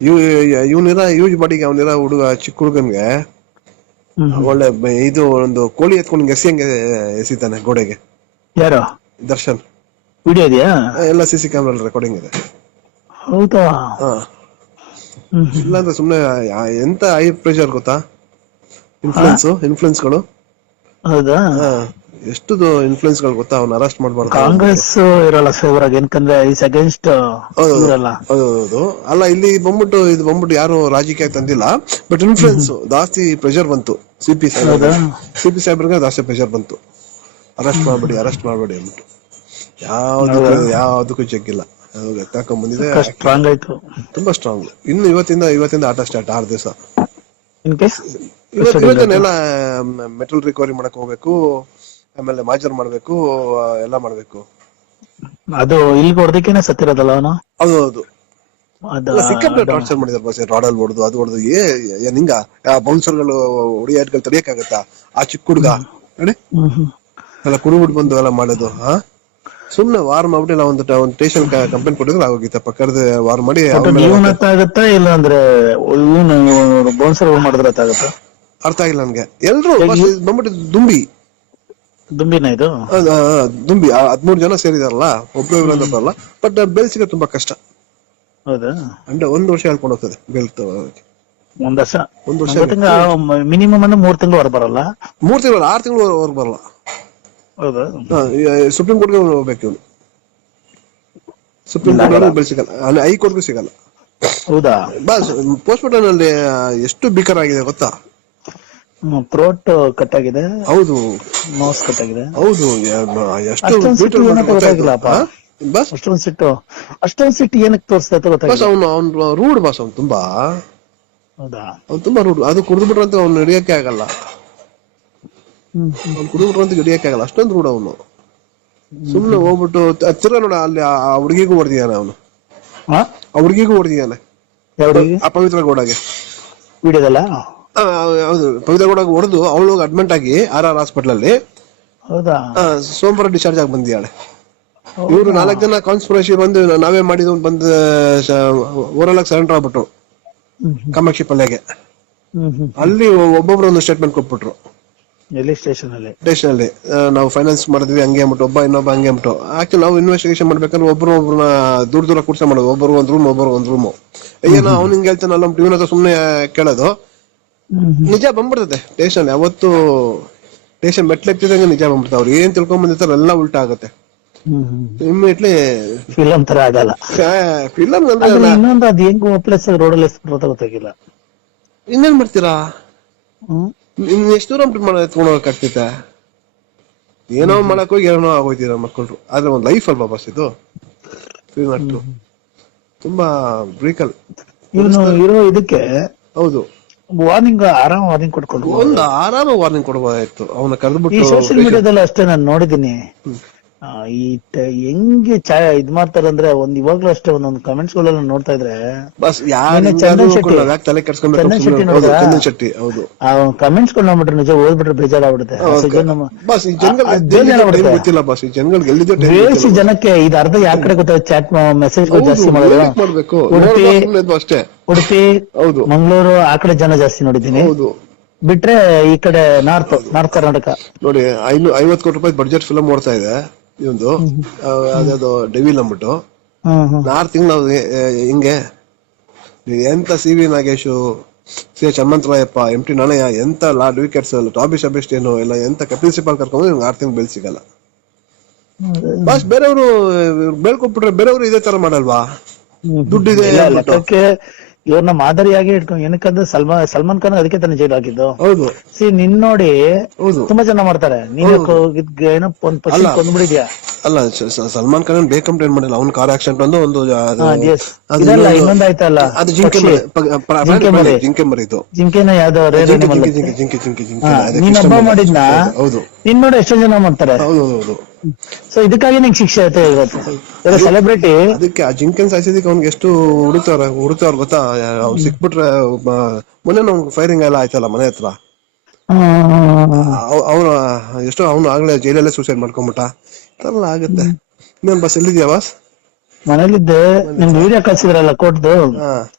ಇವ್ ಇವನಿರ ಯೂಸ್ ಬಾಡಿಗೆ ಅವನಿರ ಹುಡುಗ ಚಿಕ್ಕ ಹುಡುಗನ್ಗೆ. ಒಳ್ಳೆ ಇದು ಒಂದು ಕೋಳಿ ಎತ್ಕೊಂಡು ಎಸಿಯಂಗೆ ಎಸಿತಾನೆ ಗೋಡೆಗೆ. ಯಾರು? ದರ್ಶನ್. ವಿಡಿಯೋ ಇದೆಯಾ? ಎಲ್ಲ ಸಿ ಸಿ ಕ್ಯಾಮ್ರಾ ರೆಕಾರ್ಡಿಂಗ್ ಇದೆ. ಹೌದಾ? ಹಾ. ಹ್ಮ್ ಇಲ್ಲಾಂದ್ರೆ ಸುಮ್ನೆ ಎಂತ ಹೈ ಪ್ರೆಷರ್ ಗೊತ್ತಾ? ಇನ್ಫ್ಲುಯೆನ್ಸ್ ಇನ್ಫ್ಲೂಯೆನ್ಸ್ಗಳು ಹೌದಾ? ಎಷ್ಟು ಇನ್ಫ್ಲುಯೆನ್ಸ್ಗಳು ಗೊತ್ತಾ? ಅವ್ನ ಅರೆಸ್ಟ್ ಮಾಡಬಾರ್ದು. ಕಾಂಗ್ರೆಸ್ ಇರಲ್ಲ ಸೋ ಏನಕಂದ್ರೆ ಯಾಕಂದ್ರೆ ಇಸ್ ಅಗೇನ್ಸ್ಟ್ ಹೌದು. ಇವರಲ್ಲ ಅಲ್ಲ ಇಲ್ಲಿ ಬಂದ್ಬಿಟ್ಟು ಇದು ಬಂದ್ಬಿಟ್ಟು ಯಾರು ರಾಜಕೀಯ ತಂದಿಲ್ಲ. ಬಟ್ ಇನ್ಫ್ಲೂಯೆನ್ಸ್ ಜಾಸ್ತಿ ಪ್ರೆಷರ್ ಬಂತು. ಸಿಪಿ ಪಿ ಹೌದಾ? ಸಿ ಪಿ ಸಾಹೇಬ್ರಿಗೆ ಜಾಸ್ತಿ ಪ್ರೆಷರ್ ಬಂತು. ಅರೆಸ್ಟ್ ಮಾಡ್ಬೇಡಿ ಅರೆಸ್ಟ್ ಮಾಡ್ಬೇಡಿ ಅಂದ್ಬಿಟ್ಟು. ಯಾವ್ದಕ್ಕೂ ಯಾವ್ದಕ್ಕೂ ಜಗ್ಗಿಲ್ಲ ಎತ್ತಾಕೊಂಡ್ ಬಂದಿದೆ. ಸ್ಟ್ರಾಂಗ್ ಆಯ್ತು. ತುಂಬಾ ಸ್ಟ್ರಾಂಗ್ ಇನ್ನು ಇವತ್ತಿಂದ ಇವತ್ತಿಂದ ಆಟ ಸ್ಟಾರ್ಟ್ ಆರು ದಿವಸ. ಇವತ್ತೇನೆಲ್ಲ ಮೆಟಲ್ ರಿಕವರಿ ಮಾಡಕ್ ಹೋಗ್ಬೇಕು. ಆಮೇಲೆ ಮಾಜರ್ ಮಾಡ್ಬೇಕು ಎಲ್ಲ ಮಾಡ್ಬೇಕು. ಅದು ಇಲ್ಲಿ ಹೊಡೆದಕ್ಕೇನೆ ಸತ್ತಿರೋದಲ್ಲ ಅವನು? ಹೌದು ಹೌದು. ಅದ ಸಿಕ್ಕಾಪಟ್ಟೆ ಟಾರ್ಚರ್ ಮಾಡಿದಾರೆ ಬಸ್ ರಾಡಲ್ ಹೊಡೆದು ಅದು ಹೊಡೆದು ಏ ಏನ್ ಹಿಂಗ ಬೌನ್ಸರ್ಗಳು ಹೊಡಿಯಾಟ್ಗಳು ತಡಿಯಕ್ಕಾಗತ್ತಾ? ಆ ಚಿಕ್ಕ ಹುಡುಗ. ನೋಡಿ. ಹ್ಮ್ ಹ್ಮ್. ಎಲ್ಲ ಕುಡಿಬಿಟ್ಟು ಬಂದು ಎಲ್ಲ ಮಾಡೋದು ಹಾ? ಸುಮ್ನೆ ವಾರ್ ಮಾಡ್ಬಿಟ್ಟು ಇಲ್ಲ ಒಂದು ಒಂದು ಸ್ಟೇಷನ್ ಕಂಪ್ಲೇಂಟ್ ಕೊಟ್ಟಿದ್ರೆ ಆಗೋಗಿತ್ತ ಪಕ್ಕದ ವಾರ್ ಮಾಡಿ ಇವನ್ ಹತ್ತಾಗತ್ತಾ ಇಲ್ಲ ಅಂದ್ರೆ ಇವನು ಬೌನ್ಸರ್ ಮಾಡಿದ್ರೆ ಹತ್ತಾಗತ್ತಾ ಅರ್ಥ ಆಗಿಲ್ಲ ನನ್ಗೆ. ಎಲ್ರು ಬಸ್ ಬಂದ್ಬಿಟ್ಟು ದುಂಬಿ. ದುಂಬಿನ ಇದು? ಅದ್- ಆ, ದುಂಬಿ ಹದ್ಮೂರು ಜನ ಸೇರಿದಾರಲ್ಲ ಒಬ್ರು ಬರಲ್ಲ ಬಟ್ ಬೆಲ್ಸಿಗೆ ತುಂಬಾ ಕಷ್ಟ. ಹೌದಾ? ಅಂದ್ರೆ ಒಂದು ವರ್ಷ ಹೇಳ್ಕೊಂಡು ಹೋಗ್ತದೆ ಬೇಲ್ ತಗೊಳಕ್ಕೆ. ಒಂದ್ ವರ್ಷ? ಒಂದ್ ವರ್ಷ ಮಿನಿಮಮ್ ಅಂದ್ರೆ ಮೂರ್ ತಿಂಗಳು ಹೊರ ಬರಲ್ಲ? ಮೂರ್ ತಿಂಗಳು ಆರು ತಿಂಗಳು ಹೊರ ಬರಲ್ಲ. ಹೌದಾ? ಸುಪ್ರೀಂ ಕೋರ್ಟ್ಗೆ ಹೋಗ್ಬೇಕು ಇವನು. ಸುಪ್ರೀಂ ಕೋರ್ಟ್ ಬೇಲ್ ಸಿಗಲ್ಲ ಅಲ್ಲಿ ಹೈಕೋರ್ಟ್ಗೂ ಸಿಗಲ್ಲ. ಹೌದಾ? ಬಸ್ ಪೋಸ್ಟ್ ಮಾರ್ಟಮ್ ಅಲ್ಲಿ ಎಷ್ಟು ಬಿಕರ್ ಆಗಿದೆ ಗೊತ್ತಾ? ಥ್ರೋಟ್ ಕಟ್ ಆಗಿದೆ ಹೌದು. ಮೌಸ್ ಕಟ್ ಆಗಿದೆ ಹೌದು ಅಷ್ಟೊಂದು ಎಷ್ಟು ಸಿಟ್ಟು ಏನಕ್ಕೆ ಗೊತ್ತಾಗಿಲ್ಲಪ್ಪ. ಬಸ್? ಅಷ್ಟೊಂದ್ ಸಿಟ್ಟು. ಅಷ್ಟೊಂದು ಸಿಟ್ಟು ಏನಕ್ಕೆ ತೋರಿಸ್ತಾ ಬಸ್ ಗೊತ್ತಾಗಿಲ್ಲ. ಅವನು ಅವ್ನು ರೂಡ್ ಬಸ್ ಅವ್ನು ತುಂಬಾ. ಹೌದಾ? ಅವ್ನು ತುಂಬಾ ರೂಡ್ ಅದು ಕುಡಿದು ಬಿಟ್ರಂತ ಅವ್ನು ಹಿಡಿಯಕ್ಕೆ ಆಗಲ್ಲ. ಅವ್ನು ಕುಡಿದು ಬಿಟ್ರಂತ ಹಿಡಿಯಕ್ಕೆ ಆಗಲ್ಲ. ಅಷ್ಟೊಂದು ರೂಡ್ ಅವನು. ಸುಮ್ಮನೆ ಹೋಗ್ಬಿಟ್ಟು ಹತ್ತಿರ ನೋಡ ಅಲ್ಲಿ ಆ ಹುಡುಗಿಗೂ ಹೊಡೆದಿದ್ದಾನೆ ಅವನು. ಆ? ಹುಡುಗಿಗೂ ಹೊಡೆದಿದ್ದಾನೆ. ಆ ಪವಿತ್ರ ಗೌಡಗೆ. ವಿಡಿಯೋದಲ್ಲ? ಹೌದು. ಹೊಡೆದು ಅವಳು ಅಡ್ಮಿಂಟ್ ಆಗಿ ಆರ್ ಆರ್ ಹಾಸ್ಪಿಟಲ್ ಅಲ್ಲಿ. ಹೌದಾ? ಆ, ಸೋಮವಾರ ಡಿಸ್ಚಾರ್ಜ್ ಆಗಿ ಬಂದಿದ್ದಾಳೆ. ಇವರು ನಾಲ್ಕು ಜನ ಕಾನ್ಸ್ಪಿರಸಿ ಬಂದು ನಾವೇ ಮಾಡಿದ್ ಬಂದು ಓರಲ್ ಸರೆಂಡರ್ ಆಗ್ಬಿಟ್ರು. ಹ್ಮ್ ಕಾಮಾಕ್ಷಿ ಪಲ್ಯಗೆ ಹ್ಮ್ ಹ್ಮ್ ಅಲ್ಲಿ ಒಬ್ಬೊಬ್ರು ಒಂದು ಸ್ಟೇಟ್ಮೆಂಟ್ ಕೊಟ್ಬಿಟ್ರು. ಎಲ್ಲಿ? ಸ್ಟೇಷನ್ ಅಲ್ಲಿ? ಸ್ಟೇಷನ್ ಅಲ್ಲಿ. ಆ, ನಾವು ಫೈನಾನ್ಸ್ ಮಾಡಿದ್ವಿ ಹಂಗೆ ಅಂದ್ಬಿಟ್ಟು ಒಬ್ಬ ಇನ್ನೊಬ್ಬ ಹಂಗೆ ಅಂದ್ಬಿಟ್ಟು. ಆಕ್ಚುಲಿ ನಾವು ಇನ್ವೆಸ್ಟಿಗೇಷನ್ ಮಾಡ್ಬೇಕಂದ್ರೆ ಒಬ್ರು ಒಬ್ರನ್ನ ದೂರ ದೂರ ಕೂರ್ಸ ಮಾಡೋದು. ಒಬ್ಬರು ಒಂದ್ ರೂಮ್ ಒಬ್ಬರು ಒಂದ್ ರೂಮ್ ಏನೋ ಅವ್ನು ಹಿಂಗೆ ಹೇಳ್ತಾನಲ್ಲ ಟಿವಿನ ಹತ್ರ ಸುಮ್ಮನೆ ಕೇಳೋದು. ನಿಜ ಬಂದ್ಬಿಡ್ತದೆ. ಟೇಷನ್ ಯಾವತ್ತು ಸ್ಟೇಷನ್ ಮೆಟ್ಲೆಕ್ತಿದಂಗೆ ನಿಜ ಬಂದ್ಬಿಡ್ತಾವೆ ಅವ್ರು ಏನ್ ತಿಳ್ಕೊಂಡ್ ಬಂದಿರ್ತಾರ ಎಲ್ಲ ಉಲ್ಟಾ ಆಗತ್ತೆ. ಇಮ್ಮಿಡಿಯೇಟ್ಲಿ ಫಿಲಂ ತರ ಆಗಲ್ಲ. ಫಿಲಂ ಅಂದ್ರೆ ಇನ್ನೊಂದು ಅದ್ ಹೆಂಗ್ ಪ್ಲೇಸ್ ರೋಡ್ ಅಲ್ಲಿ ಗೊತ್ತಾಗಿಲ್ಲ. ಇನ್ನೇನ್ ಮಾಡ್ತೀರಾ? ಇನ್ ಎಷ್ಟು ದೂರ ಎತ್ಕೊಂಡು ಹೋಗಕ್ಕಾಗ್ತೈತೆ ಏನೋ ಮಾಡಕ್ ಹೋಗಿ ಏನೋ ಆಗೋಯ್ತೀರ ಮಕ್ಕಳು ಆದ್ರೆ ಒಂದ್ ಲೈಫ್ ಅಲ್ವಾ ಬಸ್ ಇದು? ಶ್ರೀನಾಥ್ ತುಂಬಾ ಬ್ರೀಕಲ್ ಇವನು ಇರೋ ಇದಕ್ಕೆ ಹೌದು. ವಾರ್ನಿಂಗ್ ಆರಾಮ ವಾರ್ನಿಂಗ್ ಕೊಟ್ಕೊಂಡು ಒಂದು ಆರಾಮ ವಾರ್ನಿಂಗ್ ಕೊಡಬಹುದಾಯ್ತು ಅವನ ಈ ಕರೆದ್ಬಿಟ್ಟು ಸೋಶಿಯಲ್ ಮೀಡಿಯಾದಲ್ಲಿ ಅಷ್ಟೇ ನಾನು ನೋಡಿದೀನಿ ಆ, ಈ ಹೆಂಗ್ ಚಾ ಇದ್ ಮಾಡ್ತಾರೆ ಅಂದ್ರೆ ಒಂದ್ ಇವಾಗ್ಲೂ ಅಷ್ಟೇ ಒಂದೊಂದು ಕಮೆಂಟ್ಸ್ ಗಳೆಲ್ಲ ನೋಡ್ತಾ ಇದ್ರೆ ಬಸ್ ಚಂದನ್ ಶೆಟ್ಟಿ. ತಲೆ ಕೆಡ್ಸ್ಕೊಬೇಕು ಚಂದನ್ ಶೆಟ್ಟಿ ಸುಮ್ನೆ- ಹೌದು ಚಂದನ್ ಶೆಟ್ಟಿ ಹೌದು. ಆ ಕಮೆಂಟ್ಸ್ಗಳು ನೋಡ್ಬಿಟ್ರೆ ನಿಜ ಓದ್ಬಿಟ್ರೆ ಬೇಜಾರಾಗ್ಬಿಡುತ್ತೆ. ಗೊತ್ತಿಲ್ಲ ಬಸ್ ಈ ಜನಗಳಿಗೆ ಎಲ್ಲಿದೆ ಟೈಮ್ ಬೇಸಿ. ಜನಕ್ಕೆ ಇದು ಅರ್ಧ ಯಾವ ಕಡೆ ಗೊತ್ತಾಗ ಚಾಟ್ ಮೆಸೇಜ್ ಜಾಸ್ತಿ ಮಾಡೋದು. ಮಾಡ್ಬೇಕು. ಅಷ್ಟೇ. ಉಡುಪಿ ಹೌದು. ಮಂಗಳೂರು ಆ ಕಡೆ ಜನ ಜಾಸ್ತಿ ನೋಡಿದ್ದೀನಿ. ಹೌದು. ಬಿಟ್ರೆ ಈ ಕಡೆ ನಾರ್ತ್ ನಾರ್ತ್ ಕರ್ನಾಟಕ. ನೋಡಿ ಐನು ಐವತ್ ಕೋಟಿ ರೂಪಾಯಿ ಬಡ್ಜೆಟ್ ಫಿಲಮ್ ಓಡ್ತಾ ಇದೆ. ಇವಂದು. ಅದ್ಯಾವ್ದು ಡೆವಿಲ್ ಅಂದ್ಬಿಟ್ಟು. ಆರು ತಿಂಗಳು ಹಿಂಗೆ. ಎಂತ C V Nagesh C H Hanumantharayappa M T Nanaiah ಎಂತ ಲಾರ್ಡ್ ವಿಕೆಟ್ಸ್ ಟಾಬಿ ಸಬೆಸ್ಟೇನು ಎಲ್ಲ ಎಂತ ಕಪಿಲ್ ಸಿಪಾಲ್ ಕರ್ಕೊಂಡು ಇವ್ ಆರ್ ತಿಂಗಳು ಬೆಲ್ ಸಿಗಲ್ಲ. ಬಸ್ ಬೇರೆಯವರು ಬೆಳ್ಕೊಟ್ಬಿಟ್ರೆ ಬೇರೆಯವರು ಇದೇ ತರ ಮಾಡಲ್ವಾ? ದುಡ್ಡಿದೆ ಇಲ್ಲ, ಇವ್ರನ್ನ ಮಾದರಿಯಾಗಿ ಇಟ್ಕೊಂಡು ಏನಕ್ಕಂದ್ರೆ ಸಲ್ಮಾನ್ ಸಲ್ಮಾನ್ ಖಾನ್ ಅದಕ್ಕೆ ತಾನೇ ಜೈಲು ಹಾಕಿದ್ದು. ಹೌದು. ಸಿ ನಿನ್ ನೋಡಿ ಹೌದು. ತುಂಬಾ ಜನ ಮಾಡ್ತಾರೆ. ನೀನ್ ಏನೋ ಒಂದ್ ಪಕ್ಷಿ ಕೊಂದ್ಬಿಡಿದ್ಯಾ ಅಲ್ಲ ಸಲ್ಮಾನ್ ಖಾನ್ ಬೇಗ ಕಂಪ್ಲೇಂಟ್ ಮಾಡಿಲ್ಲ. ಅವ್ನ ಕಾರ್ ಆಕ್ಸಿಡೆಂಟ್ ಒಂದು ಒಂದು ಇನ್ನೊಂದು- ಆಯ್ತಲ್ಲ ಅದು ಜಿಂಕೆ. ಮರಿ ಜಿಂಕೆ ಮರಿ. ಇದು. ಜಿಂಕೆನ ಯಾವ್ದೋ ಜಿಂಕೆ ಜಿಂಕೆ ಜಿಂಕೆ ನೀನ್ ಹಬ್ಬ. ಮಾಡಿದ್ನಾ? ಹೌದು ನಿನ್ ನೋಡಿ ಎಷ್ಟೋ ಜನ ಮಾಡ್ತಾರೆ. ಹೌದು ಹೌದು ಸೊ ಇದಕ್ಕಾಗಿ ನಿಂಗೆ ಶಿಕ್ಷೆ ಆಯ್ತು ಇವತ್ತು ಸೆಲೆಬ್ರಿಟಿ ಅದಕ್ಕೆ ಆ ಜಿಂಕೆನ್ ಸಾಯಿಸಿದಕ್ಕೆ ಅವ್ನಿಗೆ ಎಷ್ಟು ಹುಡುತಾರ ಹುಡುತಾರ ಗೊತ್ತಾ? ಅವ್ನು ಸಿಕ್ಬಿಟ್ರೆ ಮೊನ್ನೆ ನಮ್ಗೆ ಫೈರಿಂಗ್ ಎಲ್ಲ ಆಯ್ತಲ್ಲ ಮನೆ ಹತ್ರ. ಅವನು ಎಷ್ಟೋ ಅವನು ಆಗ್ಲೇ ಜೈಲಲ್ಲೇ ಸೂಸೈಡ್ ಮಾಡ್ಕೊಂಬಿಟ್ಟ. ಎಲ್ಲ ಆಗುತ್ತೆ. ಇನ್ನೇನ್ ಬಸ್ ಎಲ್ಲಿದ್ಯಾ ಬಾಸ್ ಮನೇಲಿದ್ದೆ. ನಿಮ್ ವಿಡಿಯೋ ಕಳ್ಸಿದ್ರಲ್ಲ ಕೊಟ್ದು ಹಾ.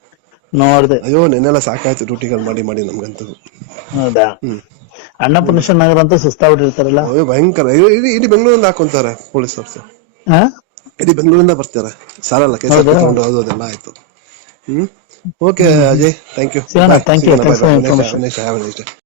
ನೋಡ್ದೆ. ಅಯ್ಯೋ ನೆನ್ನೆಲ್ಲ ಸಾಕಾಯ್ತು ಡ್ಯೂಟಿಗಳು ಮಾಡಿ ಮಾಡಿ ನಮ್ಗಂತೂ. ಹೌದಾ? ಹ್ಮ್. ಅನ್ನಪೂರ್ಣೇಶ್ವರ ನಗರ ಸುಸ್ತಾ ಸುಸ್ತಾಗ್ಬಿಟ್ಟಿರ್ತಾರಲ್ಲ? ಅಯ್ಯೋ ಭಯಂಕರ. ಇಡೀ ಇಡೀ ಬೆಂಗಳೂರಿಂದ ಹಾಕೊಂತಾರೆ ಪೊಲೀಸ್ ಹಾ? ಇಡೀ ಬೆಂಗಳೂರಿಂದ ಬರ್ತಾರೆ. ಸಾಲಲ್ಲ ಕೆಲಸ ತಗೊಂಡು ಅದು ಅದೆಲ್ಲ ಆಯ್ತು. ಹ್ಮ್. ಓಕೆ ಅಜಯ್ ಥ್ಯಾಂಕ್ ಯು ಸಿಗೋಣ, thank you, thanks for information. Ganesha